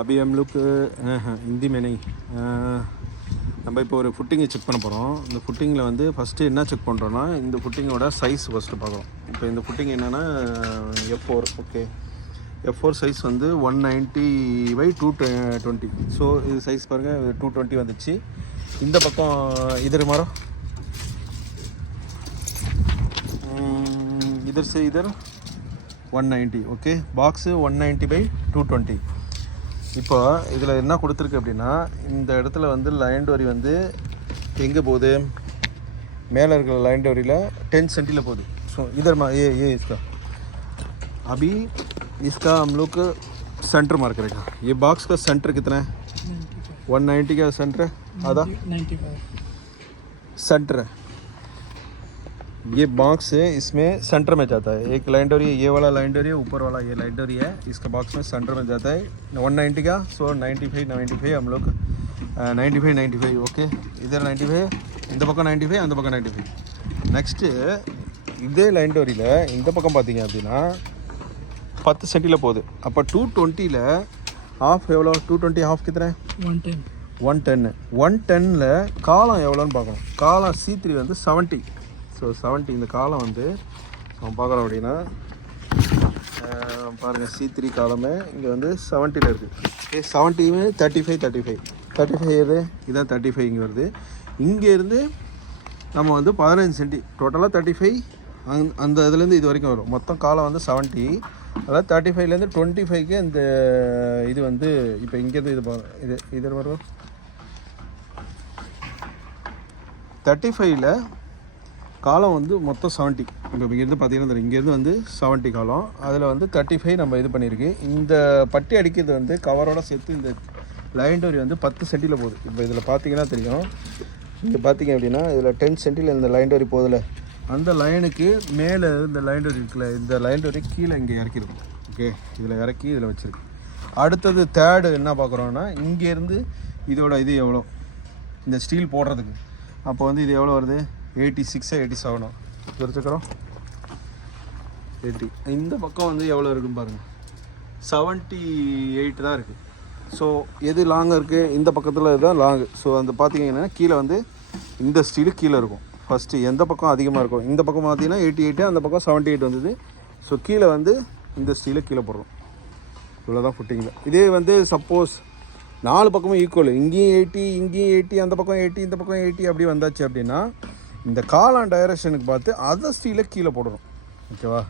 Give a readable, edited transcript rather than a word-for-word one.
अभी हम लोग हिंदी में नहीं நம்ம இப்போ ஒரு ஃபுட்டிங்கை செக் பண்ண போகிறோம். இந்த ஃபுட்டிங்கில் வந்து ஃபஸ்ட்டு என்ன செக் பண்ணுறோன்னா இந்த ஃபுட்டிங்கோட சைஸ் ஃபஸ்ட்டு பார்க்குறோம். இப்போ இந்த ஃபுட்டிங் என்னென்னா F4. ஓகே, F4 சைஸ் வந்து 190/220. ஸோ இது சைஸ் பாருங்கள் 220 வந்துச்சு. இந்த பக்கம் இதர் மரம் इधर से इधर 190. Okay, box 190/220. இப்போ இதில் என்ன கொடுத்துருக்கு அப்படின்னா இந்த இடத்துல வந்து லைன் டோரி வந்து எங்கே போகுது, மேலே இருக்கிற லைன் டோரியில் 10 सेंटीல போகுது. ஸோ इधर ये इसका अभी इसका हम लोग सेंटर मार्क करेगा. ये बॉक्स का सेंटर कितना है? 190 का सेंटर है, आधा 95 सेंटर है. ये बॉक्स है, इसमें सेंटर में जाता है. एक लाइन डोरी ये वाला लाइन डोरी है, ऊपर वाला ये लाइन डोरी है. इसका बॉक्स में सेंटर में जाता है 190 का. सो 95 हम लोग 95. ओके, इधर 95, இந்த பக்கம் 95, அந்த பக்கம் 95. நெக்ஸ்ட்டு இதே லைன் டோரியில் இந்த பக்கம் பார்த்தீங்க அப்படின்னா 10 सेंटीல போகுது. அப்போ 220ல் ஆஃப் எவ்வளோ? 220 ஆஃப் கித்தனை? 110. 110ல் காலம் எவ்வளோன்னு பார்க்கணும். காலம் C3 வந்து 70. ஸோ 70 இந்த காலம் வந்து நம்ம பார்க்குறோம் அப்படின்னா பாருங்கள், C3 காலமே இங்கே வந்து 70ல் இருக்குது. ஓகே, 70 35 எது? இதான் 35 இங்கே வருது. இங்கேருந்து நம்ம வந்து 15 சென்டி டோட்டலாக 35 அந்த இதுலேருந்து இது வரைக்கும் வரும். மொத்தம் காலம் வந்து 70. அதாவது 35லேருந்து 25க்கு இந்த இது வந்து இப்போ இங்கேருந்து இது இது வரும் 35ல் காலம் வந்து மொத்தம் 70. இப்போ இங்கேருந்து பார்த்தீங்கன்னா இங்கேருந்து வந்து 70 காலம், அதில் வந்து 35 நம்ம இது பண்ணியிருக்கு. இந்த பட்டி அடிக்கிறது வந்து கவரோட சேர்த்து இந்த லைன் டோரி வந்து 10 சென்டியில் போகுது. இப்போ இதில் பார்த்தீங்கன்னா தெரியும், இங்கே பார்த்தீங்க அப்படின்னா இதில் 10 சென்டியில் இந்த லைன் டோரி போகுதுல, அந்த லைனுக்கு மேலே இந்த லைன் டோரி இருக்குல்ல, இந்த லைன் டோரி கீழே இங்கே இறக்கிருக்கும். ஓகே, இதில் இறக்கி இதில் வச்சுருக்கு. அடுத்தது தேர்டு என்ன பார்க்குறோன்னா இங்கேருந்து இதோட இது எவ்வளோ இந்த ஸ்டீல் போடுறதுக்கு. அப்போ வந்து இது எவ்வளோ வருது? 86 87 வச்சுக்கிறோம். 80. இந்த பக்கம் வந்து எவ்வளோ இருக்குன்னு பாருங்கள், 78 தான் இருக்குது. ஸோ எது லாங்காக இருக்குது? இந்த பக்கத்தில் இதுதான் லாங்கு. ஸோ அந்த பார்த்தீங்கன்னா கீழே வந்து இந்த ஸ்டீலு கீழே இருக்கும். ஃபஸ்ட்டு எந்த பக்கம் அதிகமாக இருக்கும்? இந்த பக்கம் பார்த்தீங்கன்னா 88, அந்த பக்கம் 78 வந்தது. ஸோ கீழே வந்து இந்த ஸ்டீலை கீழே போடுறோம். இவ்வளோ தான் ஃபுட்டிங்கில். இதே வந்து சப்போஸ் 4 பக்கமும் ஈக்குவல், இங்கேயும் 80 இங்கேயும் 80 அந்த பக்கம் 80 இந்த பக்கம் 80 அப்படி வந்தாச்சு அப்படின்னா இந்த காலம் டைரக்ஷனுக்கு பார்த்து அதை ஸ்டீலை கீழே போடணும். ஓகேவா?